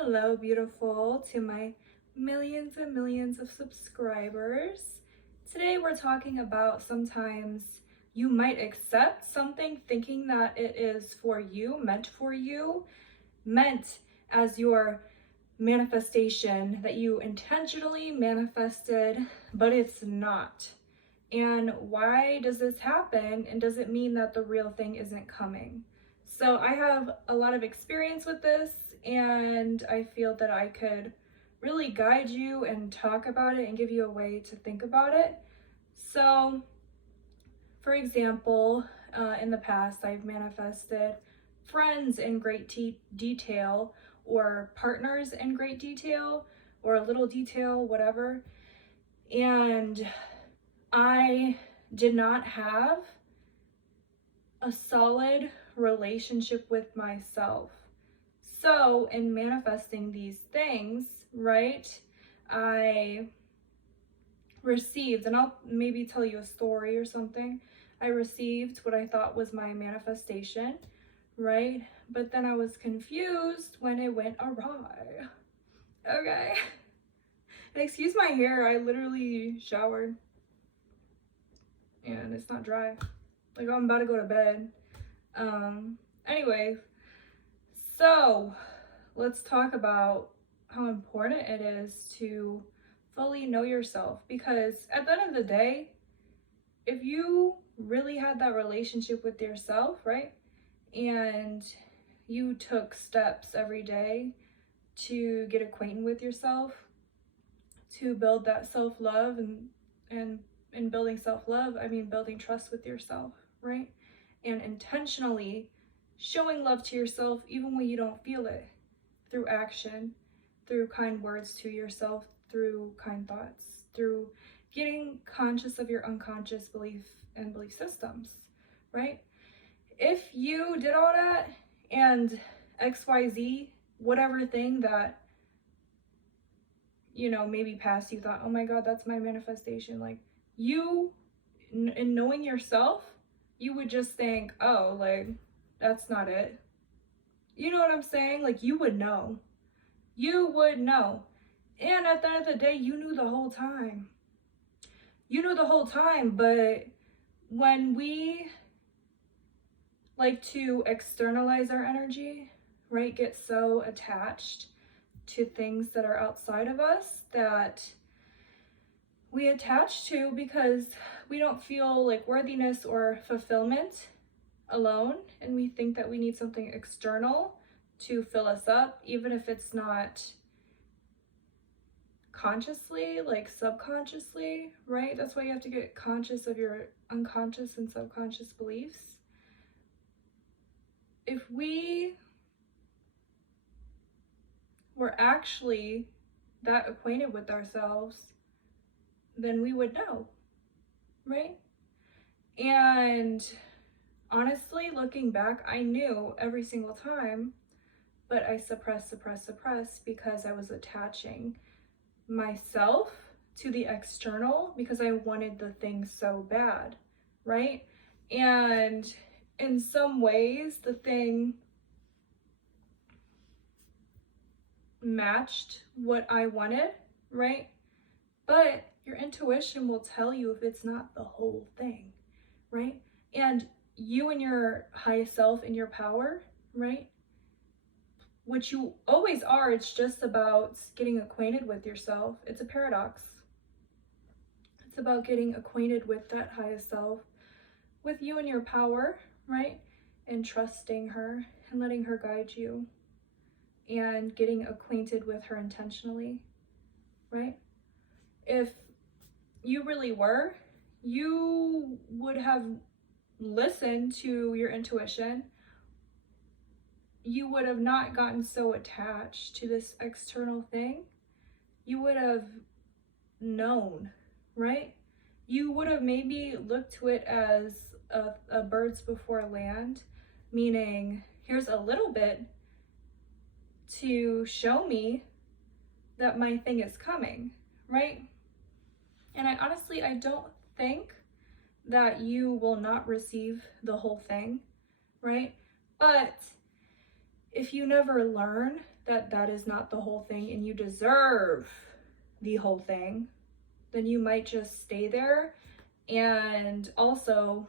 Hello, beautiful, to my millions and millions of subscribers. Today we're talking about sometimes you might accept something thinking that it is for you, meant as your manifestation that you intentionally manifested, but it's not. And why does this happen? And does it mean that the real thing isn't coming? So I have a lot of experience with this, and I feel that I could really guide you and talk about it and give you a way to think about it. So, for example, in the past, I've manifested friends in great detail, or partners in great detail, or a little detail, whatever. And I did not have a solid relationship with myself. So in manifesting these things, right, I received, and I'll maybe tell you a story or something. I received what I thought was my manifestation, right? But then I was confused when it went awry. Okay. And excuse my hair, I literally showered and it's not dry. Like, I'm about to go to bed. Anyway, so let's talk about how important it is to fully know yourself, because at the end of the day, if you really had that relationship with yourself, right, and you took steps every day to get acquainted with yourself, to build that self-love, and in building self-love, I mean building trust with yourself, right? And intentionally showing love to yourself even when you don't feel it, through action, through kind words to yourself, through kind thoughts, through getting conscious of your unconscious belief and belief systems, right? If you did all that and XYZ, whatever thing that, you know, maybe past you thought, oh my God, that's my manifestation, like, you, in knowing yourself, you would just think, oh, like, that's not it. You know what I'm saying? Like, you would know. You would know. And at the end of the day, you knew the whole time. You knew the whole time, but when we like to externalize our energy, right, get so attached to things that are outside of us that we attach to because we don't feel like worthiness or fulfillment alone, and we think that we need something external to fill us up, even if it's not consciously, like subconsciously, right? That's why you have to get conscious of your unconscious and subconscious beliefs. If we were actually that acquainted with ourselves, then we would know, right? And honestly, looking back, I knew every single time, but I suppressed because I was attaching myself to the external because I wanted the thing so bad, right? And in some ways, the thing matched what I wanted, right? But your intuition will tell you if it's not the whole thing, right? And you and your highest self and your power, right, which you always are, it's just about getting acquainted with yourself. It's a paradox. It's about getting acquainted with that highest self, with you and your power, right? And trusting her and letting her guide you and getting acquainted with her intentionally, right? If you really were, you would have listened to your intuition. You would have not gotten so attached to this external thing. You would have known, right? You would have maybe looked to it as a birds before land, meaning here's a little bit to show me that my thing is coming, right? And I don't think that you will not receive the whole thing, right? But if you never learn that that is not the whole thing and you deserve the whole thing, then you might just stay there. And also,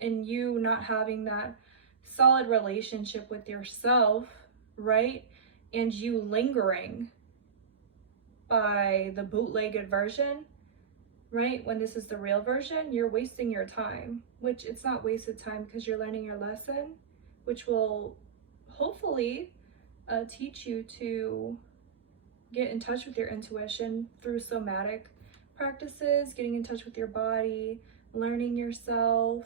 in you not having that solid relationship with yourself, right? And you lingering by the bootlegged version, right? When this is the real version, you're wasting your time, which it's not wasted time because you're learning your lesson, which will hopefully teach you to get in touch with your intuition through somatic practices, getting in touch with your body, learning yourself,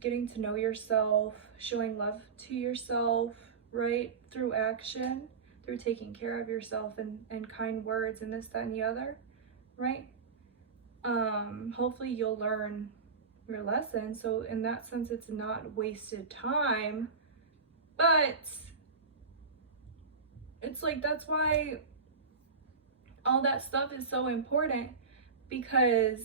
getting to know yourself, showing love to yourself, right? Through action, through taking care of yourself and kind words and this, that, and the other, right? Hopefully you'll learn your lesson. So in that sense, it's not wasted time, but it's like, that's why all that stuff is so important, because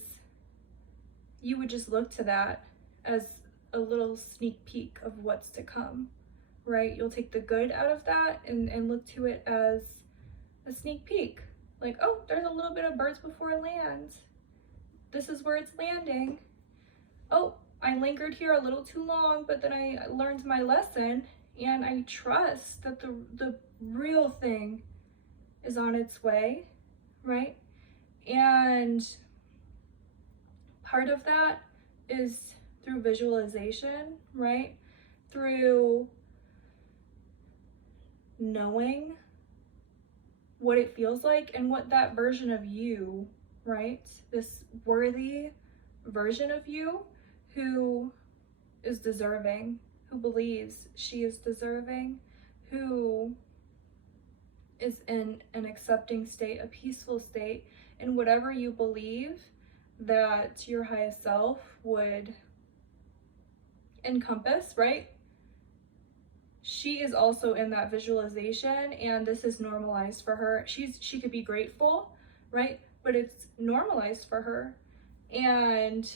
you would just look to that as a little sneak peek of what's to come, right? You'll take the good out of that and look to it as a sneak peek. Like, oh, there's a little bit of birds before it lands. This is where it's landing. Oh, I lingered here a little too long, but then I learned my lesson, and I trust that the real thing is on its way, right? And part of that is through visualization, right? Through knowing what it feels like and what that version of you, right? This worthy version of you who is deserving, who believes she is deserving, who is in an accepting state, a peaceful state, in whatever you believe that your highest self would encompass, right? She is also in that visualization, and this is normalized for her. She could be grateful, right? But it's normalized for her. And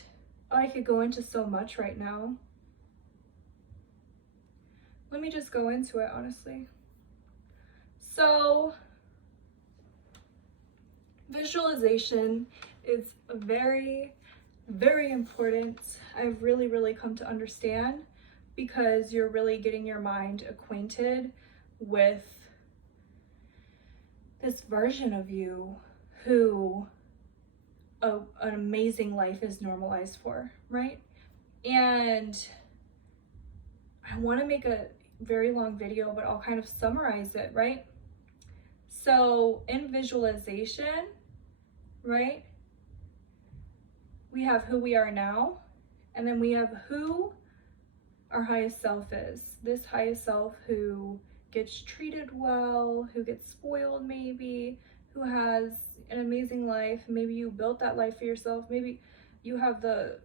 I could go into so much right now. Let me just go into it, honestly. So, visualization is very, very important. I've really come to understand, because you're really getting your mind acquainted with this version of you who an amazing life is normalized for, right? And I want to make a very long video, but I'll kind of summarize it, right? So in visualization, right, we have who we are now, and then we have who our highest self is. This highest self who gets treated well, who gets spoiled maybe, who has an amazing life. Maybe you built that life for yourself. Maybe you have the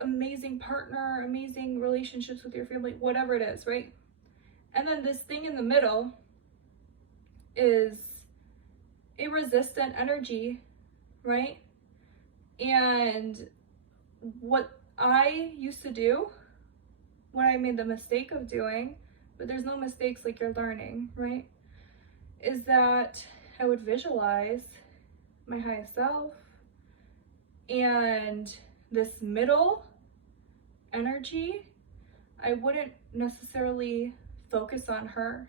amazing partner, amazing relationships with your family, whatever it is, right? And then this thing in the middle is a resistant energy, right? And what I used to do, what I made the mistake of doing, but there's no mistakes like you're learning, right? Is that I would visualize my highest self, and this middle energy, I wouldn't necessarily focus on her.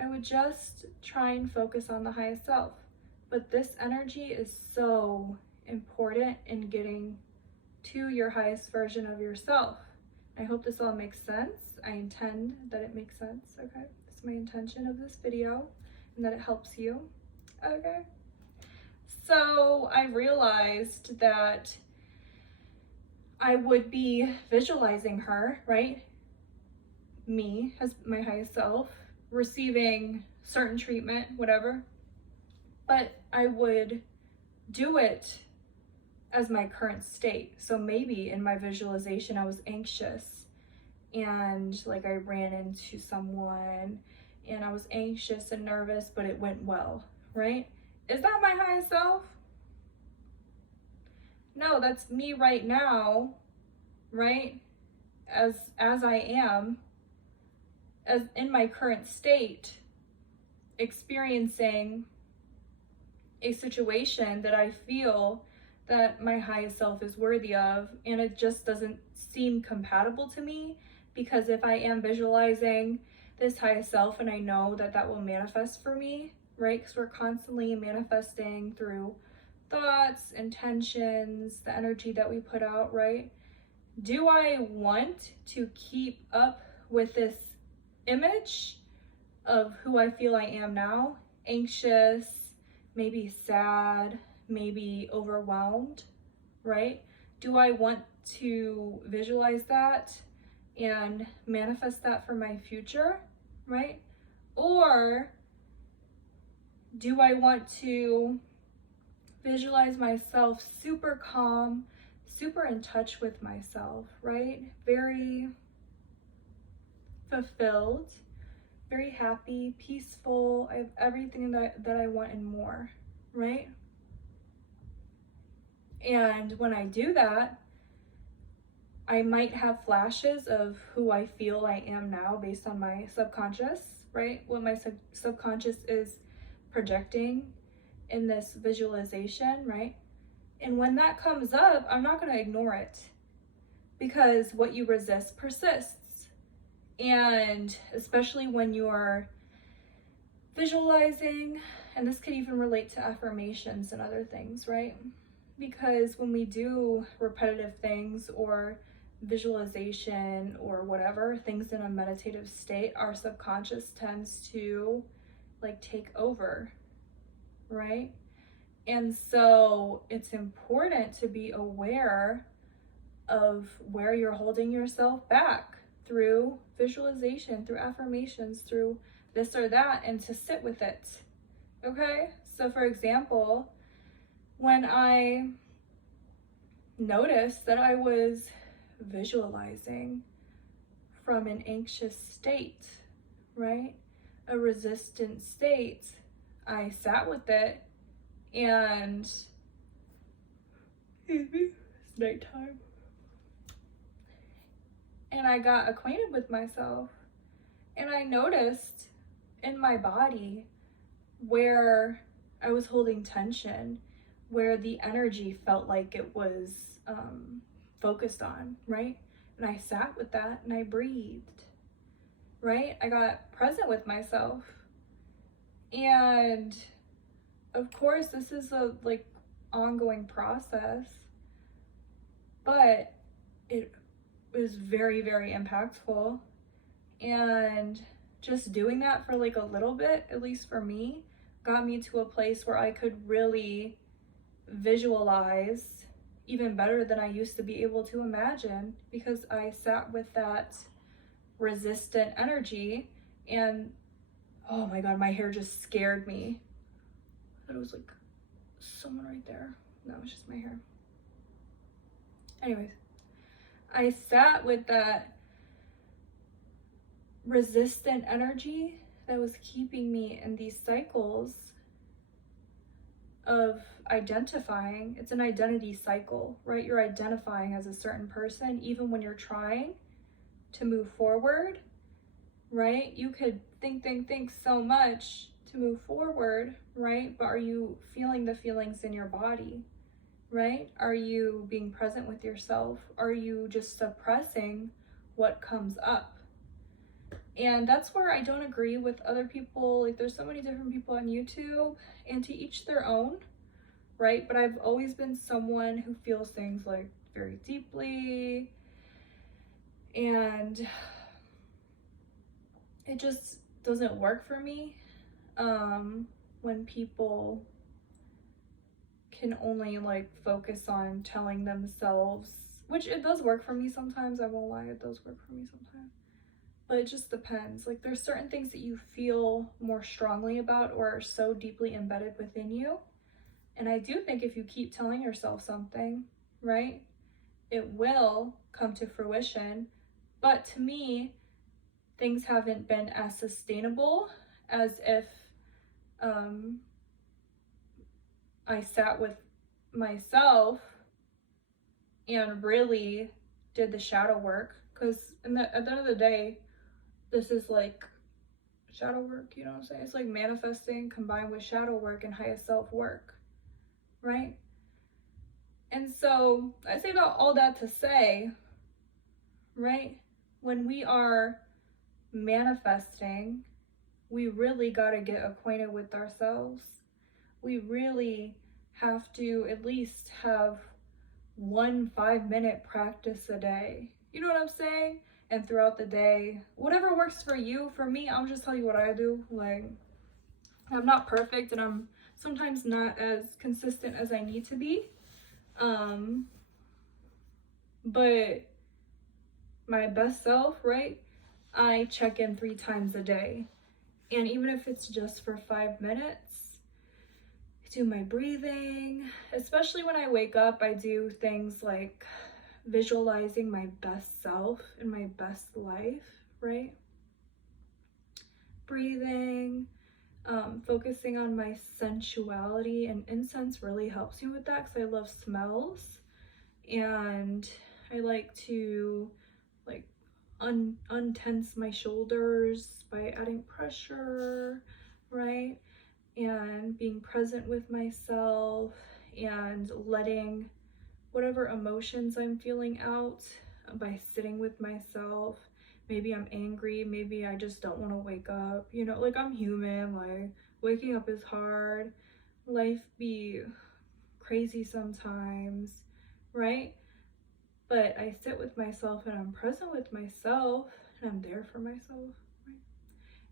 I would just try and focus on the highest self. But this energy is so important in getting to your highest version of yourself. I hope this all makes sense. I intend that it makes sense, okay? That's my intention of this video, and that it helps you, okay? So I realized that I would be visualizing her, right? Me as my highest self, receiving certain treatment, whatever. But I would do it as my current state. So maybe in my visualization, I was anxious, and like I ran into someone and I was anxious and nervous, but it went well, right? Is that my highest self? No, that's me right now, right? As I am, as in my current state, experiencing a situation that I feel that my highest self is worthy of, and it just doesn't seem compatible to me, because if I am visualizing this highest self and I know that that will manifest for me, right? Because we're constantly manifesting through thoughts, intentions, the energy that we put out, right? Do I want to keep up with this image of who I feel I am now? Anxious, maybe sad, maybe overwhelmed, right? Do I want to visualize that and manifest that for my future, right? Or do I want to visualize myself super calm, super in touch with myself, right? Very fulfilled, very happy, peaceful. I have everything that I want and more, right? And when I do that, I might have flashes of who I feel I am now based on my subconscious, right? What my subconscious is projecting in this visualization, right? And when that comes up, I'm not going to ignore it, because what you resist persists. And especially when you're visualizing, and this could even relate to affirmations and other things, right? Because when we do repetitive things or visualization or whatever, things in a meditative state, our subconscious tends to like take over, right? And so it's important to be aware of where you're holding yourself back through visualization, through affirmations, through this or that, and to sit with it. Okay? So for example, when I noticed that I was visualizing from an anxious state, right? A resistant state, I sat with it, and it's nighttime. And I got acquainted with myself, and I noticed in my body where I was holding tension, where the energy felt like it was focused on, right? And I sat with that and I breathed, right? I got present with myself. And of course, this is a like ongoing process, but it was very, very impactful. And just doing that for like a little bit, at least for me, got me to a place where I could really visualize even better than I used to be able to imagine, because I sat with that resistant energy. And oh my God, my hair just scared me. I thought it was like someone right there. No, it's just my hair. Anyways, I sat with that resistant energy that was keeping me in these cycles of identifying. It's an identity cycle, right? You're identifying as a certain person even when you're trying to move forward, right? You could think so much to move forward, right? But are you feeling the feelings in your body, right? Are you being present with yourself? Are you just suppressing what comes up? And that's where I don't agree with other people. Like, there's so many different people on YouTube, and to each their own, right? But I've always been someone who feels things like very deeply, and it just doesn't work for me when people can only like focus on telling themselves, which it does work for me sometimes, I won't lie, it does work for me sometimes. But it just depends. Like, there's certain things that you feel more strongly about or are so deeply embedded within you. And I do think if you keep telling yourself something, right, it will come to fruition. But to me, things haven't been as sustainable as if I sat with myself and really did the shadow work. Because at the end of the day, this is like shadow work, you know what I'm saying? It's like manifesting combined with shadow work and highest self work, right? And so I say about all that to say, right, when we are manifesting, we really got to get acquainted with ourselves. We really have to at least have 1 5-minute practice a day. You know what I'm saying? And throughout the day, whatever works for you. For me, I'll just tell you what I do. Like, I'm not perfect and I'm sometimes not as consistent as I need to be. But my best self, right? I check in 3 times a day. And even if it's just for 5 minutes, I do my breathing. Especially when I wake up, I do things like visualizing my best self and my best life, right? Breathing, focusing on my sensuality, and incense really helps me with that because I love smells. And I like to untense my shoulders by adding pressure, right? And being present with myself and letting whatever emotions I'm feeling out by sitting with myself. Maybe I'm angry, maybe I just don't want to wake up, you know, like I'm human, like waking up is hard, life be crazy sometimes, right? But I sit with myself and I'm present with myself and I'm there for myself, right?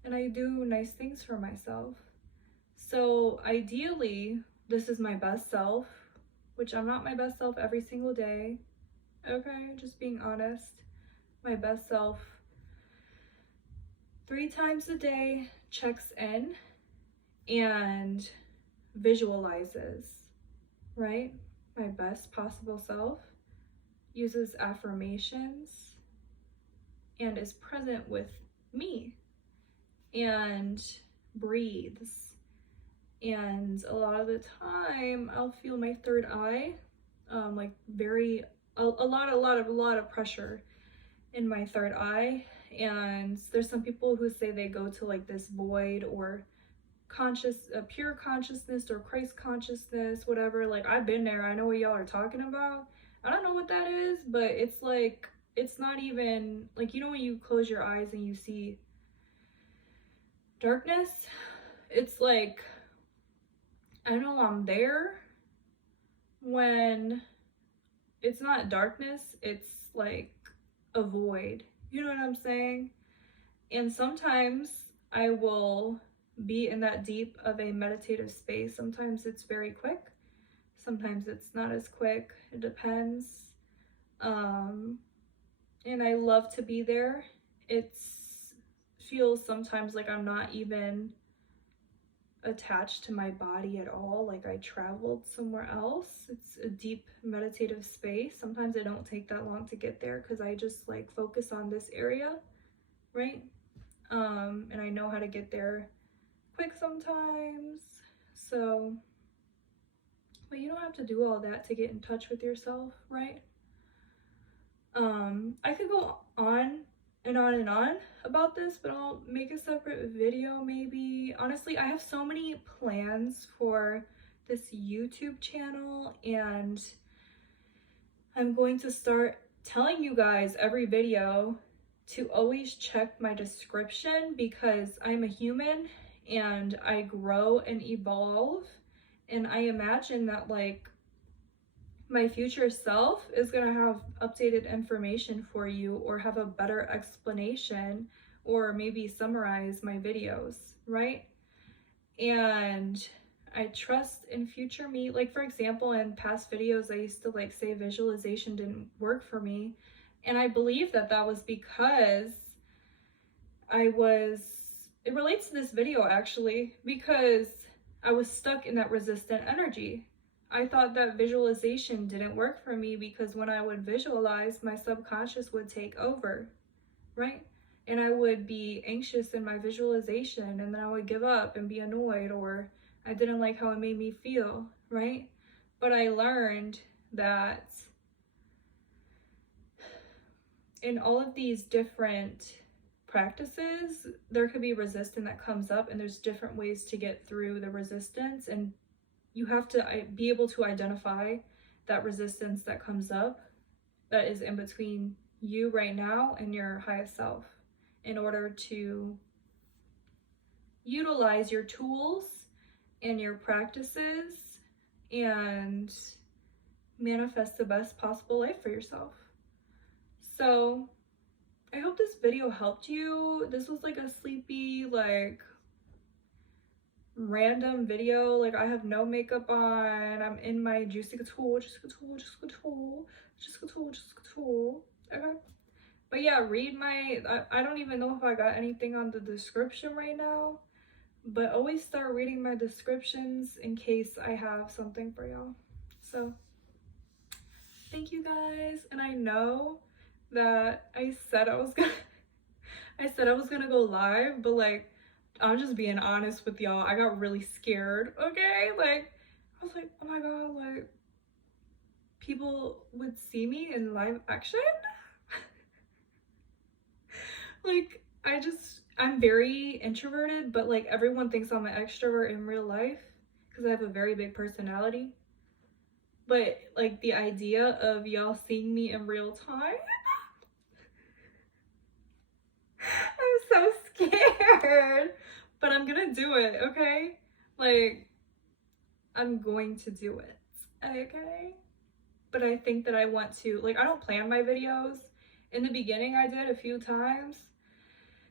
And I do nice things for myself. So ideally, this is my best self, which I'm not my best self every single day. Okay, just being honest. My best self 3 times a day checks in and visualizes, right? My best possible self uses affirmations and is present with me and breathes. And a lot of the time I'll feel my third eye, like a lot of pressure in my third eye. And there's some people who say they go to like this void or pure consciousness or Christ consciousness, whatever. Like, I've been there. I know what y'all are talking about. I don't know what that is, but it's like, it's not even like, you know, when you close your eyes and you see darkness, it's like, I know I'm there when it's not darkness, it's like a void. You know what I'm saying? And sometimes I will be in that deep of a meditative space. Sometimes it's very quick. Sometimes it's not as quick. It depends. And I love to be there. It feels sometimes like I'm not even attached to my body at all, like I traveled somewhere else. It's a deep meditative space. Sometimes I don't take that long to get there because I just like focus on this area, right? And I know how to get there quick sometimes. So, but you don't have to do all that to get in touch with yourself, right? I could go on and on and on about this, but I'll make a separate video maybe. Honestly, I have so many plans for this YouTube channel, and I'm going to start telling you guys every video to always check my description because I'm a human and I grow and evolve, and I imagine that like my future self is going to have updated information for you or have a better explanation or maybe summarize my videos, right? And I trust in future me. Like, for example, in past videos, I used to like say visualization didn't work for me. And I believe that that was because it relates to this video actually, because I was stuck in that resistant energy. I thought that visualization didn't work for me because when I would visualize, my subconscious would take over, right? And I would be anxious in my visualization, and then I would give up and be annoyed, or I didn't like how it made me feel, right? But I learned that in all of these different practices, there could be resistance that comes up, and there's different ways to get through the resistance, and you have to be able to identify that resistance that comes up that is in between you right now and your highest self in order to utilize your tools and your practices and manifest the best possible life for yourself. So I hope this video helped you. This was like a sleepy, like random video. Like, I have no makeup on. I'm in my juicy couture. Okay. But yeah, read my, I don't even know if I got anything on the description right now, but always start reading my descriptions in case I have something for y'all. So thank you guys. And I know that I said I was gonna go live, but like, I'm just being honest with y'all. I got really scared, okay? Like, I was like, oh my God, like, people would see me in live action? Like, I'm very introverted, but like, everyone thinks I'm an extrovert in real life because I have a very big personality. But like, the idea of y'all seeing me in real time, I'm so scared, but I'm gonna do it, okay? Like, I'm going to do it, okay? But I think that I want to, like, I don't plan my videos. In the beginning, I did a few times,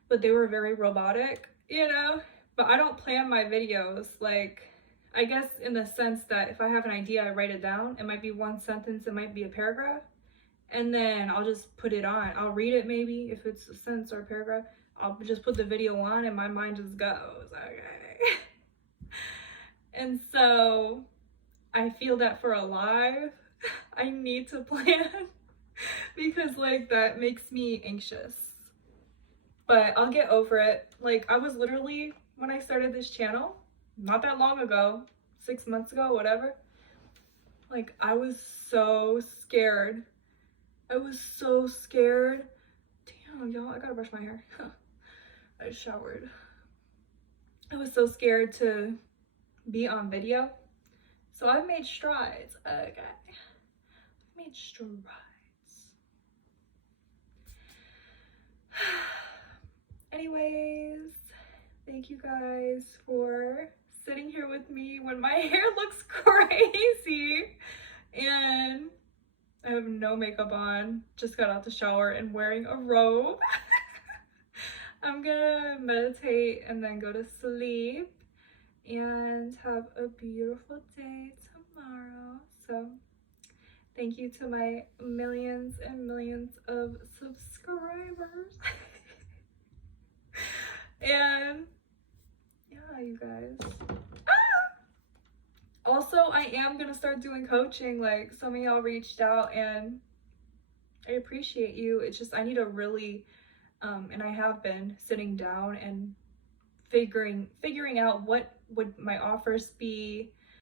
but they were very robotic, you know? But I don't plan my videos, like, I guess in the sense that if I have an idea, I write it down. It might be one sentence, it might be a paragraph, and then I'll just put it on. I'll read it maybe, if it's a sentence or a paragraph. I'll just put the video on and my mind just goes, okay? And so I feel that for a live, I need to plan because like, that makes me anxious. But I'll get over it. Like, I was literally, when I started this channel, not that long ago, 6 months ago, whatever, like, I was so scared. I was so scared. Damn, y'all, I gotta brush my hair. I showered. I was so scared to be on video. So I've made strides, okay? I've made strides. Anyways, thank you guys for sitting here with me when my hair looks crazy and I have no makeup on, just got out the shower and wearing a robe. I'm gonna meditate and then go to sleep and have a beautiful day tomorrow. So thank you to my millions and millions of subscribers. And yeah, you guys. Also, I am gonna start doing coaching. Like, some of y'all reached out and I appreciate you. It's just, I need to really, and I have been sitting down and figuring out what would my offers be,